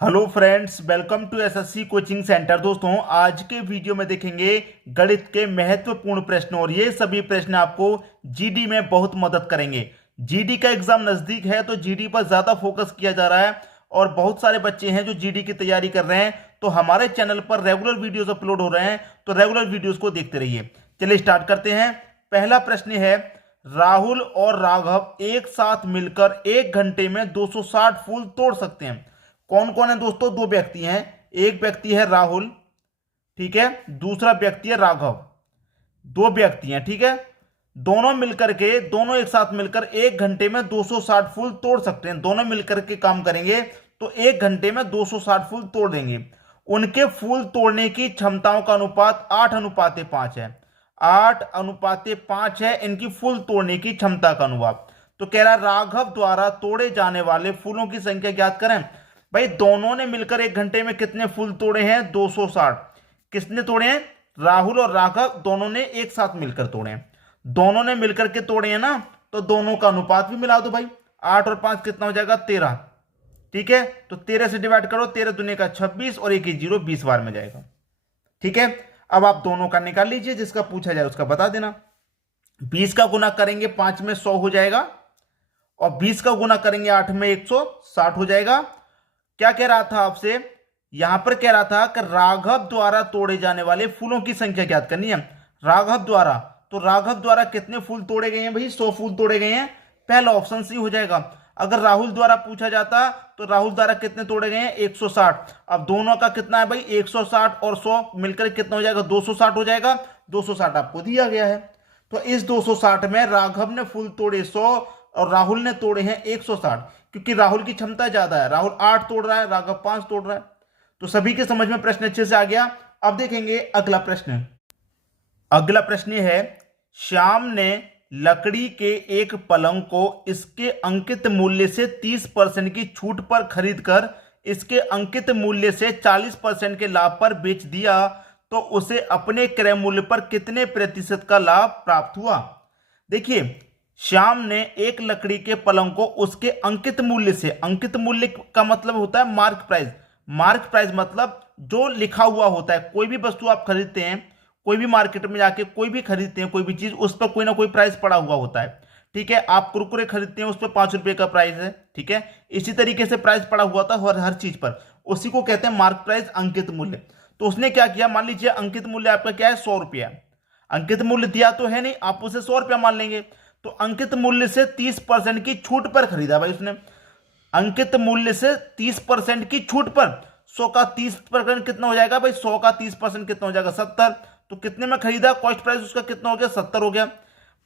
Hello friends, welcome to SSC coaching centre. दोस्तों, आज के वीडियो में देखेंगे गणित के महत्वपूर्ण प्रश्न और ये सभी प्रश्न आपको जीडी में बहुत मदद करेंगे। जीडी का एग्जाम नजदीक है तो जीडी पर ज्यादा फोकस किया जा रहा है और बहुत सारे बच्चे हैं जो जीडी की तैयारी कर रहे हैं। तो हमारे चैनल पर रेगुलर वीडियोस अपलोड हो रहे हैं, तो रेगुलर वीडियोस को देखते रहिए। चलिए स्टार्ट करते हैं। पहला प्रश्न है, राहुल और राघव एक साथ मिलकर 1 घंटे में 260 फूल तोड़ सकते हैं। कौन कौन है दोस्तों? दो व्यक्ति हैं। एक व्यक्ति है राहुल, ठीक है, दूसरा व्यक्ति है राघव। दो व्यक्ति हैं, ठीक है। दोनों एक साथ मिलकर 1 घंटे में 260 फूल तोड़ सकते हैं। दोनों मिलकर के काम करेंगे तो 1 घंटे में 260 फूल तोड़ देंगे। उनके फूल तोड़ने की क्षमताओं का अनुपात 8:5 है। 8:5 है इनकी फूल तोड़ने की क्षमता का अनुपात। तो कह रहा राघव द्वारा तोड़े जाने वाले फूलों की संख्या ज्ञात करें। भाई, दोनों ने मिलकर 1 घंटे में कितने फूल तोड़े हैं? 260। किसने तोड़े हैं? राहुल और राघव दोनों ने एक साथ मिलकर तोड़े हैं। दोनों ने मिलकर के तोड़े हैं ना, तो दोनों का अनुपात भी मिला दो भाई। 8 और 5 कितना हो जाएगा? 13। ठीक है, तो 13 से डिवाइड करो, 13 दूनी का 26 और एक ही जीरो 20 बार में जाएगा। ठीक है, अब आप दोनों का निकाल लीजिए, जिसका पूछा जाए उसका बता देना। 20 का गुना करेंगे 5 में 100 हो जाएगा और 20 का गुना करेंगे 8 में 160 हो जाएगा। क्या कह रहा था आपसे? यहां पर कह रहा था कि राघव द्वारा तोड़े जाने वाले फूलों की संख्या ज्ञात करनी है। राघव द्वारा, तो राघव द्वारा कितने फूल तोड़े गए हैं भाई? 100 फूल तोड़े गए हैं। पहला ऑप्शन सी हो जाएगा। अगर राहुल द्वारा पूछा जाता तो राहुल द्वारा कितने तोड़े गए हैं? 160। अब दोनों का कितना है भाई? 160 और 100 मिलकर कितना हो जाएगा? 260 हो जाएगा। 260 आपको दिया गया है। तो इस 260 में राघव ने फूल तोड़े 100 और राहुल ने तोड़े हैं 160, क्योंकि राहुल की क्षमता ज्यादा है। राहुल 8 तोड़ रहा है, राघव 5 तोड़ रहा है। तो सभी के समझ में प्रश्न अच्छे से आ गया। अब देखेंगे अगला प्रश्न। अगला प्रश्न है, श्याम ने लकड़ी के एक पलंग को इसके अंकित मूल्य से 30% की छूट पर खरीदकर इसके अंकित मूल्य से 40% के लाभ पर बेच दिया, तो उसे अपने क्रय मूल्य पर कितने प्रतिशत का लाभ प्राप्त हुआ? देखिए, श्याम ने एक लकड़ी के पलंग को उसके अंकित मूल्य से, अंकित मूल्य का मतलब होता है मार्क प्राइस। मार्क प्राइस मतलब जो लिखा हुआ होता है। कोई भी वस्तु आप खरीदते हैं, कोई भी मार्केट में जाके कोई भी खरीदते हैं, कोई भी चीज, उस पर कोई ना कोई प्राइस पड़ा हुआ होता है। ठीक है, आप कुरकुरे खरीदते हैं, उस पर 5 रुपए का प्राइस है। ठीक है, इसी तरीके से प्राइस पड़ा हुआ था हर चीज पर। उसी को कहते हैं मार्क प्राइस, अंकित मूल्य। तो उसने क्या किया? मान लीजिए अंकित मूल्य आपका क्या है? 100 रुपया। अंकित मूल्य दिया तो है नहीं, आप उसे 100 रुपया मान लेंगे। तो अंकित मूल्य से 30% की छूट पर खरीदा भाई उसने। अंकित मूल्य से 30% की छूट पर 100 का 30% कितना हो जाएगा भाई? 100 का 30% कितना हो जाएगा? 70। तो कितने में खरीदा? कॉस्ट प्राइस उसका कितना हो गया? 70 हो गया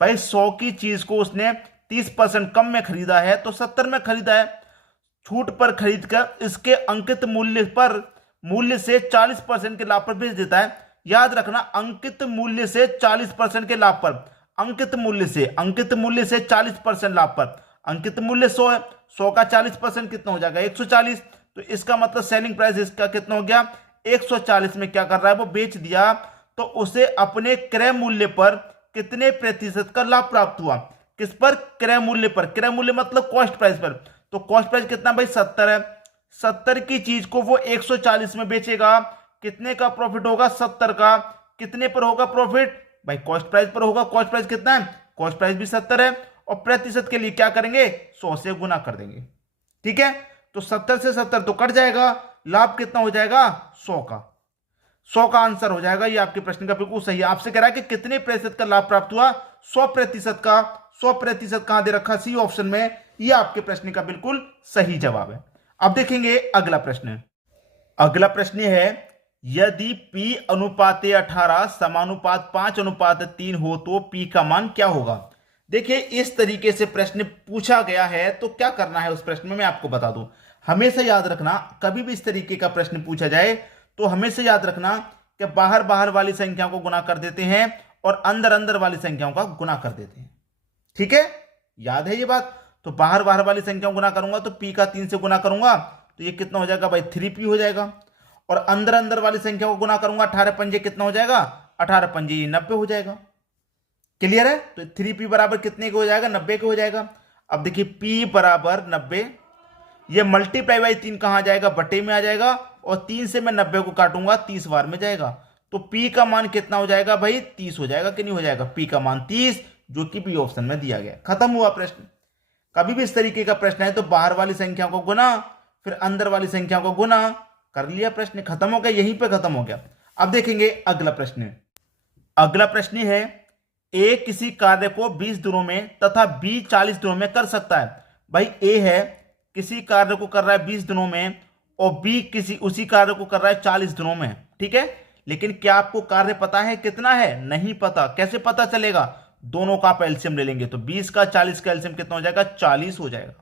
भाई। 100 की चीज को उसने 30% कम में खरीदा है तो 70 में खरीदा है। छूट पर खरीदकर इसके अंकित मूल्य से 40% के लाभ पर बेच देता है। याद रखना, अंकित मूल्य से 40% के लाभ पर, अंकित मूल्य से 40% लाभ पर। अंकित मूल्य 100 है, 100 का 40% कितना हो जाएगा? 140। तो इसका मतलब सेलिंग प्राइस इसका कितना हो गया? 140 में क्या कर रहा है? वो बेच दिया। तो उसे अपने क्रय मूल्य पर कितने प्रतिशत का लाभ प्राप्त हुआ? किस पर? क्रय मूल्य पर। क्रय मूल्य मतलब कॉस्ट प्राइस पर। तो कॉस्ट प्राइस कितना भाई? 70 है। 70 की चीज को वो 140 में बेचेगा। कितने का प्रॉफिट होगा? 70 का। कितने पर होगा प्रॉफिट भाई? कॉस्ट प्राइस पर होगा। कॉस्ट प्राइस कितना है? कॉस्ट प्राइस भी 70 है। और प्रतिशत के लिए क्या करेंगे? 100 से गुना कर देंगे। ठीक है, तो 70 से 70 तो कट जाएगा। लाभ कितना हो जाएगा? 100 का। 100 का आंसर हो जाएगा। ये आपके प्रश्न का बिल्कुल सही है। आपसे कह रहा है कि कितने प्रतिशत का लाभ प्राप्त हुआ? 100% का। 100% कहां दे रखा? सी ऑप्शन में। ये आपके प्रश्न का बिल्कुल सही जवाब है। अब देखेंगे अगला प्रश्न। अगला प्रश्न है, यदि P अनुपात 18 समानुपात 5:3 हो तो P का मान क्या होगा? देखिए, इस तरीके से प्रश्न पूछा गया है तो क्या करना है उस प्रश्न में मैं आपको बता दूं। हमेशा याद रखना, कभी भी इस तरीके का प्रश्न पूछा जाए तो हमेशा याद रखना कि बाहर बाहर वाली संख्या को गुना कर देते हैं और अंदर अंदर वाली संख्याओं का गुना कर देते हैं। ठीक है, याद है ये बात? तो बाहर बाहर वाली संख्याओं गुना करूंगा तो P का 3 से गुना करूंगा तो ये कितना हो जाएगा भाई? 3P हो जाएगा। और अंदर अंदर वाली संख्या को गुना करूंगा, 18 पंजे कितना हो जाएगा? 18 पंजे 90 हो जाएगा। क्लियर है? तो 3P बराबर कितने के हो जाएगा? 90 के हो जाएगा। अब देखिए, P बराबर 90 ये मल्टीप्लाई बाई 3 कहां जाएगा, बटे में आ जाएगा, और 3 से मैं 90 को काटूंगा 30 बार में जाएगा। तो P का मान कितना हो जाएगा भाई, 30 हो जाएगा कि नहीं हो जाएगा, P का मान 30, जो कि बी ऑप्शन में दिया गया। खत्म हुआ प्रश्न। कभी भी इस तरीके का प्रश्न है तो बाहर वाली संख्या को गुना, फिर अंदर वाली संख्या को गुना, कर लिया, प्रश्न खत्म हो गया, यहीं पे खत्म हो गया। अब देखेंगे अगला प्रश्न। अगला प्रश्न है, ए किसी कार्य को 20 दिनों में तथा बी 40 दिनों में कर सकता है। भाई ए है, किसी कार्य को कर रहा है 20 दिनों में, और बी किसी उसी कार्य को कर रहा है 40 दिनों में, ठीक है। लेकिन क्या आपको कार्य पता है कितना है, नहीं पता। कैसे पता चलेगा, दोनों का आप एलसीएम ले लेंगे, तो 20 का 40 का एलसीएम कितना हो जाएगा, 40 हो जाएगा।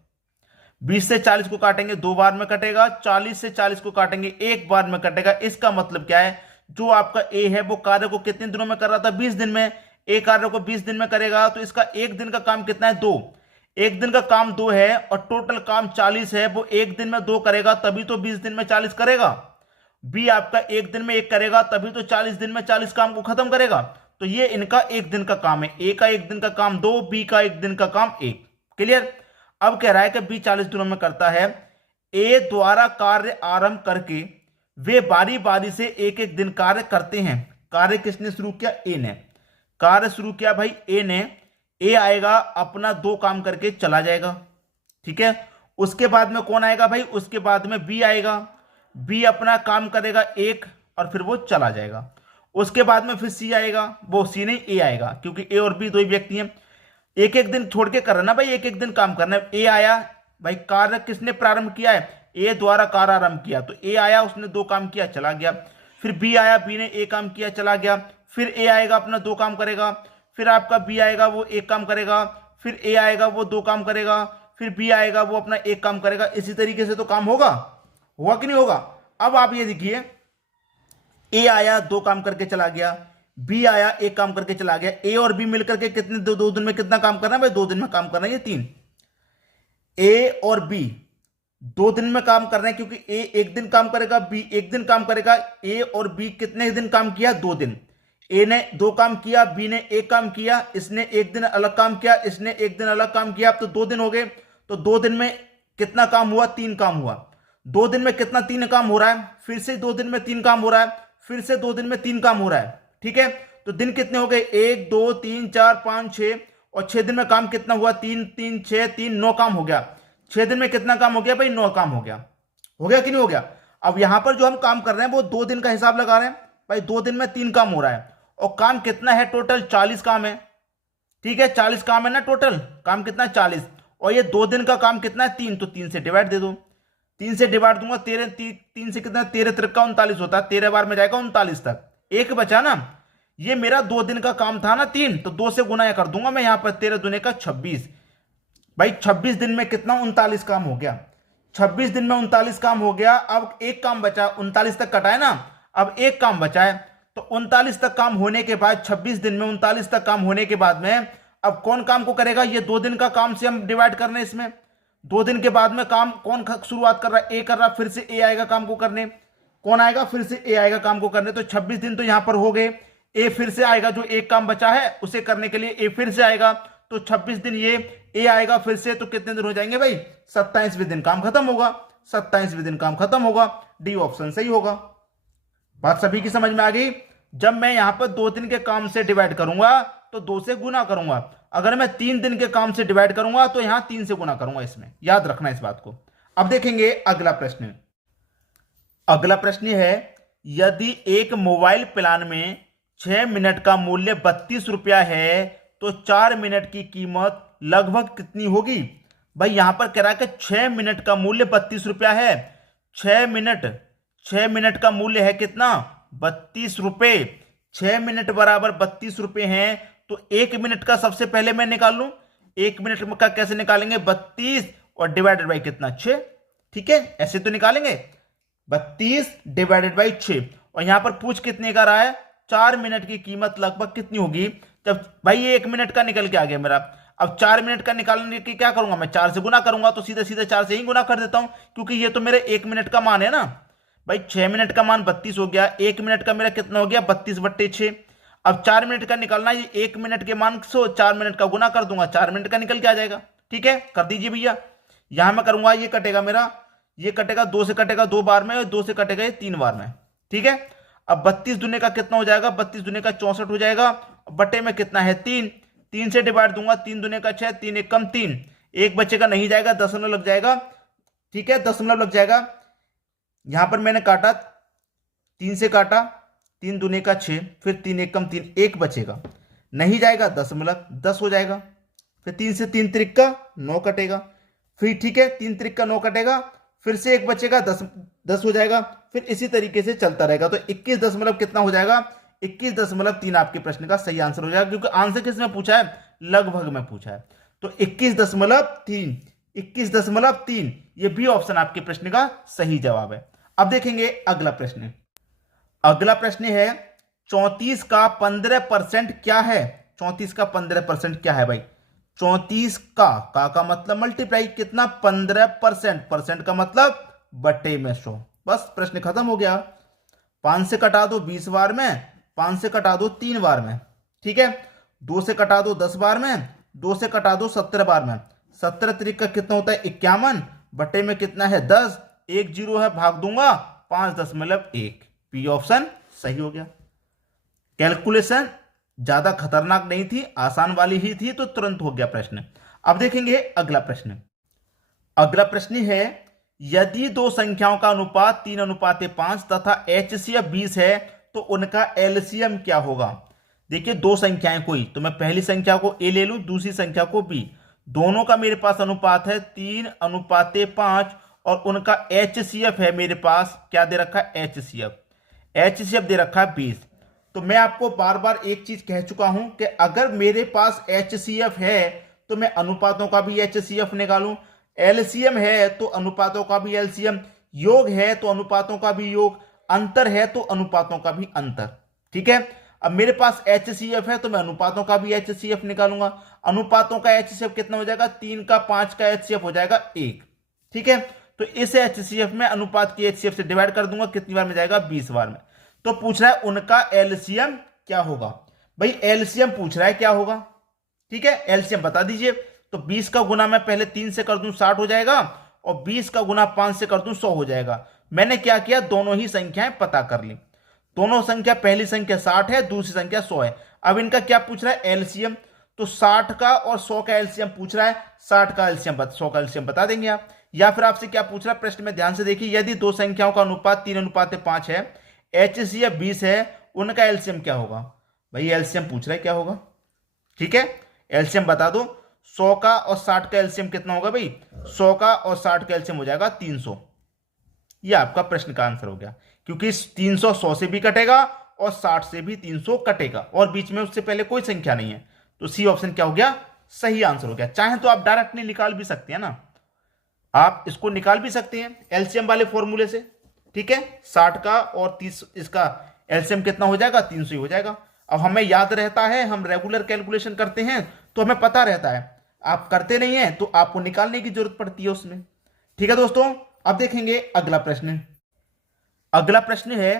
20 से 40 को काटेंगे 2 बार में कटेगा, 40 से 40 को काटेंगे 1 बार में कटेगा। इसका मतलब क्या है, जो आपका ए है वो कार्य को कितने दिनों में कर रहा था, 20 दिन में। ए कार्य को 20 दिन में करेगा, तो इसका एक दिन का काम कितना है, 2। एक दिन का काम 2 है, और टोटल काम 40 है, वो एक दिन में 2 करेगा, तभी तो 20 दिन में 40 करेगा। बी आपका एक दिन में 1 करेगा, तभी तो 40 दिन में 40 काम को खत्म करेगा। तो ये इनका एक दिन का काम है, ए का एक दिन का काम 2, बी का एक दिन का काम 1। क्लियर। अब कह रहा है कि बी 40 दिनों में करता है। ए द्वारा कार्य आरंभ करके वे बारी बारी से एक एक दिन कार्य करते हैं। कार्य किसने शुरू किया, ए ने। कार्य शुरू किया भाई ए ने। ए आएगा, अपना 2 काम करके चला जाएगा, ठीक है। उसके बाद में कौन आएगा भाई, उसके बाद में बी आएगा। बी अपना काम करेगा 1, और फिर वो चला जाएगा। उसके बाद में फिर सी आएगा, वो सी नहीं ए आएगा, क्योंकि ए और बी 2 ही व्यक्ति हैं। एक एक दिन छोड़ के कर रहा ना भाई, एक एक दिन काम करना है। ए आया भाई, कार्य किसने प्रारंभ किया है, ए द्वारा कार्य आरंभ किया, तो ए आया, उसने 2 काम किया, चला गया। फिर बी आया, बी ने 1 काम किया, चला गया। फिर ए आएगा, अपना 2 काम करेगा। फिर आपका बी आएगा, वो 1 काम करेगा। फिर ए आएगा, वो 2 काम करेगा। फिर बी आएगा, वो अपना 1 काम करेगा। इसी तरीके से तो काम होगा कि नहीं होगा। अब आप ये देखिए, ए आया, 2 काम करके चला गया। बी आया, 1 काम करके चला गया। ए और बी मिलकर के कितने, 2 दिन में कितना काम करना है भाई, 2 दिन में काम करना है, ये 3। ए और बी 2 दिन में काम कर रहे हैं, क्योंकि ए 1 दिन काम करेगा, बी 1 दिन काम करेगा। ए और बी कितने दिन काम किया, 2 दिन। ए ने 2 काम किया, बी ने 1 काम किया, इसने 1 दिन अलग काम किया, इसने 1 दिन अलग काम किया। अब तो 2 दिन हो गए, तो 2 दिन में कितना काम हुआ, 3 काम हुआ। 2 दिन में कितना, 3 काम हो रहा है। फिर से 2 दिन में 3 काम हो रहा है। फिर से 2 दिन में 3 काम हो रहा है, ठीक है। तो दिन कितने हो गए, 1 2 3 4 5 6, और 6 दिन में काम कितना हुआ, 3 3 6 3 9 काम हो गया। 6 दिन में कितना काम हो गया भाई, 9 काम हो गया कि नहीं हो गया। अब यहां पर जो हम काम कर रहे हैं वो 2 दिन का हिसाब लगा रहे हैं भाई। 2 दिन में 3 काम हो रहा है, और काम कितना है, टोटल 40 काम है, ठीक है। 40 काम है ना, टोटल काम कितना है, 40। और ये 2 दिन का काम कितना है, 3, तो 3 से डिवाइड दे दो। 3 से डिवाइड दूंगा, 3 से कितना, 13 त्रिका 39 होता है। 13 बार में जाएगा 39 तक, 1 बचा ना। ये मेरा 2 दिन का काम था ना 3, तो 2 से गुना कर दूंगा मैं यहां पर, 13 दूने का 26 भाई। 26 दिन में कितना, 39 काम हो गया। 26 दिन में 39 काम हो गया। अब 1 काम बचा, 39 तक कटा है ना, अब 1 काम बचा है। तो 39 तक काम होने के बाद, 26 दिन में 39 तक काम होने के बाद में अब कौन काम को करेगा, ये 2 दिन का काम से हम डिवाइड कर रहे हैं इसमें। 2 दिन के बाद में काम कौन शुरुआत कर रहा है, ए कर रहा है। फिर से ए आएगा काम को करने, कौन आएगा, फिर से ए आएगा काम को करने। तो 26 दिन तो यहां पर हो गए। ए फिर से आएगा, जो 1 काम बचा है उसे करने के लिए ए फिर से आएगा। तो 26 दिन ये ए आएगा फिर से, तो कितने दिन हो जाएंगे भाई, 27वें दिन काम खत्म होगा। 27वें दिन काम खत्म होगा, डी ऑप्शन सही होगा। बात सभी की समझ में आ गई। जब मैं यहां पर 2 दिन के काम से डिवाइड करूंगा तो 2 से गुना करूंगा। अगर मैं 3 दिन के काम से डिवाइड करूंगा तो यहां 3 से गुना करूंगा। इसमें याद रखना इस बात को। अब देखेंगे अगला प्रश्न। अगला प्रश्न है, यदि एक मोबाइल प्लान में 6 मिनट का मूल्य 32 रुपया है तो 4 मिनट की कीमत लगभग कितनी होगी। भाई यहां पर कह रहा है कि 6 मिनट का मूल्य 32 रुपया है। 6 मिनट का मूल्य है कितना, 32 रुपए। 6 मिनट बराबर 32 रुपए हैं, तो 1 मिनट का सबसे पहले मैं निकाल लूं। 1 मिनट का कैसे निकालेंगे, 32 और डिवाइडेड बाई कितना, 6, ठीक है। ऐसे तो निकालेंगे, 32 डिवाइडेड बाई 6। और यहां पर पूछ कितने का रहा है, 4 मिनट की कीमत लगभग कितनी होगी। जब भाई ये 1 मिनट का निकल के आ गया मेरा, अब 4 मिनट का निकालने की क्या करूंगा मैं, 4 से गुना करूंगा। तो सीधे सीधे 4 से ही गुना कर देता हूं, क्योंकि ये तो मेरे 1 मिनट का मान है ना भाई। 6 मिनट का मान 32 हो गया, 1 मिनट का मेरा कितना हो गया, 32/6। अब 4 मिनट का निकालना, ये 1 मिनट के मान से 4 मिनट का गुना कर दूंगा, 4 मिनट का निकल के आ जाएगा, ठीक है। कर दीजिए भैया, यहां मैं करूंगा, ये कटेगा मेरा, ये कटेगा, 2 से कटेगा 2 बार में, और 2 से कटेगा ये 3 बार में। ठीक है, अब 32 दुने का कितना हो जाएगा, 32 दुने का 64 हो जाएगा, बटे में कितना है 3, 3 से डिवाइड दूंगा, 3 दुने का 6, 3 एक कम 3, एक बचेगा, नहीं जाएगा, दशमलव लग जाएगा। ठीक है, दशमलव लग जाएगा। यहां पर मैंने काटा, 3 से काटा, 3 दुने का 6, फिर 3 एक कम 3, एक बचेगा, नहीं जाएगा, दशमलव 10 हो जाएगा। फिर 3 से 3 त्रिक का 9 कटेगा, फिर ठीक है 3 त्रिक का 9 कटेगा, फिर से एक बचेगा, 10 हो जाएगा, फिर इसी तरीके से चलता रहेगा। तो 21 दशमलव कितना हो जाएगा, 21.3 आपके प्रश्न का सही आंसर हो जाएगा, क्योंकि आंसर किसमें पूछा है, लगभग में पूछा है। तो 21.3, 21.3 ये भी ऑप्शन आपके प्रश्न का सही जवाब है। अब देखेंगे अगला प्रश्न। अगला प्रश्न है 34 का 15% क्या है। 34 का 15% क्या है भाई, 34 का मतलब मल्टीप्लाई कितना, 15%, परसेंट का मतलब बटे में 100, बस प्रश्न खत्म हो गया। 5 से कटा दो 20 बार में, 5 से कटा दो 3 बार में, ठीक है, 2 से कटा दो 10 बार में, 2 से कटा दो 17 बार में, 17 त्रिक का कितना होता है 51, बटे में कितना है 10, 1 0 है, भाग दूंगा 5.1, पी ऑप्शन सही हो गया। कैलकुलेशन ज्यादा खतरनाक नहीं थी, आसान वाली ही थी, तो तुरंत हो गया प्रश्न। अब देखेंगे अगला प्रश्न। अगला प्रश्न है यदि दो संख्याओं का अनुपात 3:5 तथा एचसीएफ 20 है तो उनका एलसीएम क्या होगा। देखिए दो संख्याएं कोई, तो मैं पहली संख्या को ए ले लूं, दूसरी संख्या को बी, दोनों का मेरे पास अनुपात है 3:5 और उनका एचसीएफ है मेरे पास, क्या दे रखा है एचसीएफ, एचसीएफ दे रखा है 20। तो मैं आपको बार बार एक चीज कह चुका हूं कि अगर मेरे पास एचसीएफ है तो मैं अनुपातों का भी एचसीएफ निकालूं, एलसीएम है तो अनुपातों का भी एलसीएम, योग है तो अनुपातों का भी योग, अंतर है तो अनुपातों का भी अंतर। ठीक है, अब मेरे पास एचसीएफ है तो मैं अनुपातों का भी एचसीएफ निकालूंगा। अनुपातों का एचसीएफ कितना हो जाएगा, 3 का 5 का एचसीएफ हो जाएगा 1। ठीक है, तो इस एचसीएफ में अनुपात की एचसीएफ से डिवाइड कर दूंगा, कितनी बार में जाएगा 20 बार में। तो पूछ रहा है उनका एलसीएम क्या होगा। भाई एलसीएम पूछ रहा है क्या होगा, ठीक है, एलसीएम बता दीजिए। तो 20 का गुना मैं पहले 3 से कर दूं 60 हो जाएगा, और 20 का गुना 5 से कर दूं 100 हो जाएगा। मैंने क्या किया, दोनों ही संख्याएं पता कर ली। दोनों संख्या, पहली संख्या 60 है, दूसरी संख्या 100 है। अब इनका क्या पूछ रहा है एलसीएम, तो 60 का और 100 का एलसीएम पूछ रहा है, 60 का एलसीएम 100 का एलसीएम बता देंगे आप। या फिर आपसे क्या पूछ रहा है प्रश्न में, ध्यान से देखिए, यदि दो संख्याओं का अनुपात 3:5 है, एचसीएफ 20 है, उनका एलसीएम क्या होगा। भाई एलसीएम पूछ रहा है क्या होगा, ठीक है, एलसीएम बता दो। 100 का और 60 का एलसीएम कितना होगा भाई, 100 का और 60 का एलसीएम हो जाएगा 300। ये आपका प्रश्न का आंसर हो गया, क्योंकि 300 100 से भी कटेगा और 60 से भी 300 कटेगा, और बीच में उससे पहले कोई संख्या नहीं है। तो सी ऑप्शन क्या हो गया, सही आंसर हो गया। चाहे तो आप डायरेक्टली निकाल भी सकते हैं ना, आप इसको निकाल भी सकते हैं एलसीएम वाले फॉर्मूले से। ठीक है, 60 का और 30 इसका एलसीएम कितना हो जाएगा, 300 ही हो जाएगा। अब हमें याद रहता है, हम रेगुलर कैलकुलेशन करते हैं तो हमें पता रहता है, आप करते नहीं है तो आपको निकालने की जरूरत पड़ती है उसमें। ठीक है दोस्तों, अब देखेंगे अगला प्रश्न। अगला प्रश्न है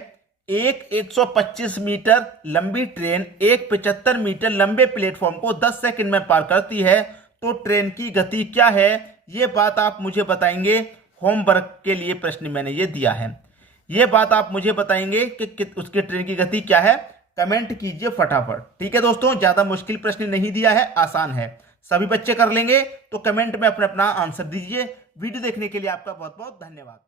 एक 125 मीटर लंबी ट्रेन एक 75 मीटर लंबे प्लेटफॉर्म को 10 सेकंड में पार करती है, तो ट्रेन की गति क्या है। यह बात आप मुझे बताएंगे, होमवर्क के लिए प्रश्न मैंने ये दिया है। यह बात आप मुझे बताएंगे कि उसकी ट्रेन की गति क्या है, कमेंट कीजिए फटाफट। ठीक है दोस्तों, ज्यादा मुश्किल प्रश्न नहीं दिया है, आसान है, सभी बच्चे कर लेंगे। तो कमेंट में अपना आंसर दीजिए। वीडियो देखने के लिए आपका बहुत बहुत धन्यवाद।